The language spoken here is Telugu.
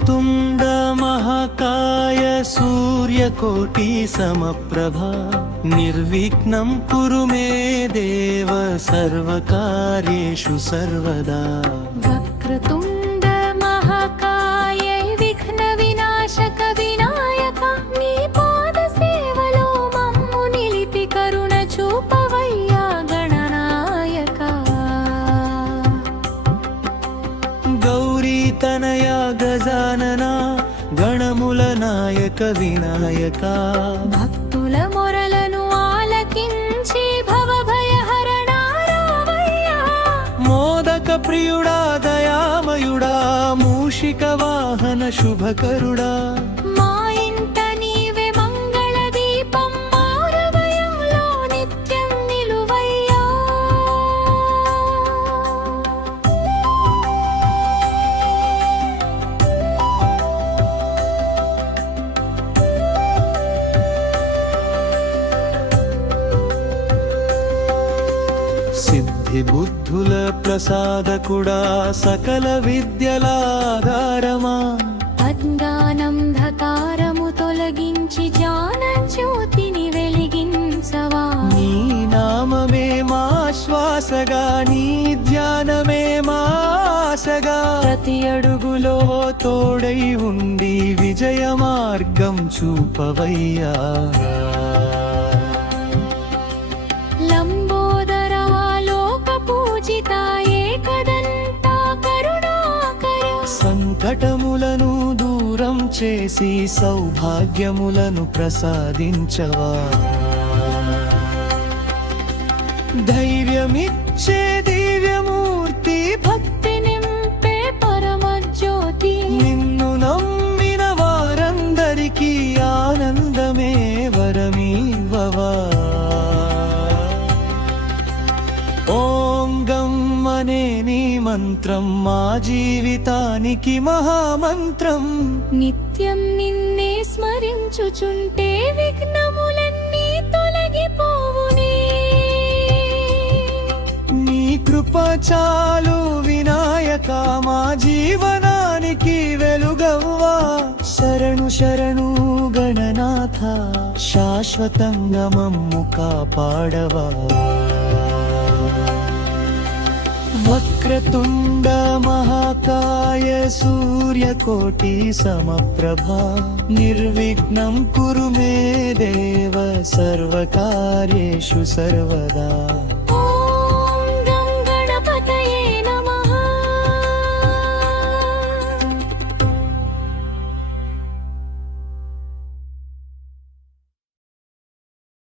వక్రతుండ మహాకాయ సూర్యకోటి సమప్రభా నిర్విఘ్నం కురు మే దేవ సర్వకార్యేషు సర్వదా. వక్రతుండ మహాకాయ విఘ్న వినాశక వినాయక నీ పాద సేవలో మమ్ము నిలిపి కరుణ చూపవయ్యా గణనాయక. గౌరీ తనయ గజానన గణముల నాయక వినాయక. భక్తుల మొరలను ఆలకించి భవభయహరణ రావయ్యా. మోదక ప్రియుడా దయామయుడా మూషిక వాహన శుభకరుడా. మా ఇంట నీవే మంగళ దీపం మా హృదయంలో నిత్యం నిలువయ్యా. సిద్ధి బుద్ధుల ప్రసాదకుడా సకల విద్యల ఆధారమా. అజ్ఞానంధకారము తొలగించి జ్ఞాన జ్యోతిని వెలిగించవా. నీ నామమే మా శ్వాసగా నీ ధ్యానమే మా ఆశగా. ప్రతి అడుగులో తోడై ఉండి విజయ మార్గం చూపవయ్యా. లంబోదరా లోక పూజిత ఏకదంతా కరుణాకర. సంకటములను దూరం చేసి సౌభాగ్యములను ప్రసాదించవా. ధైర్యమిచ్చే దివ్యమూర్తి భక్తి నింపే పరమజ్యోతి. నిన్ను నమ్మిన వారందరికీ ఆనందమే వరమీవవా. ఓం గం అనే నీ మంత్రం మా జీవితానికి మహామంత్రం. నిత్యం నిన్నే స్మరించుచుంటే విఘ్నములన్నీ తొలగిపోవునే. నీ కృప చాలు వినాయక మా జీవనానికి వెలుగవ్వా. శరణు శరణు గణనాథ శాశ్వతంగా మమ్ము కాపాడవా. వక్రతుండ మహాకాయ సూర్యకోటి సమప్రభా నిర్విఘ్నం కురు మే దేవ సర్వకార్యేషు సర్వదా.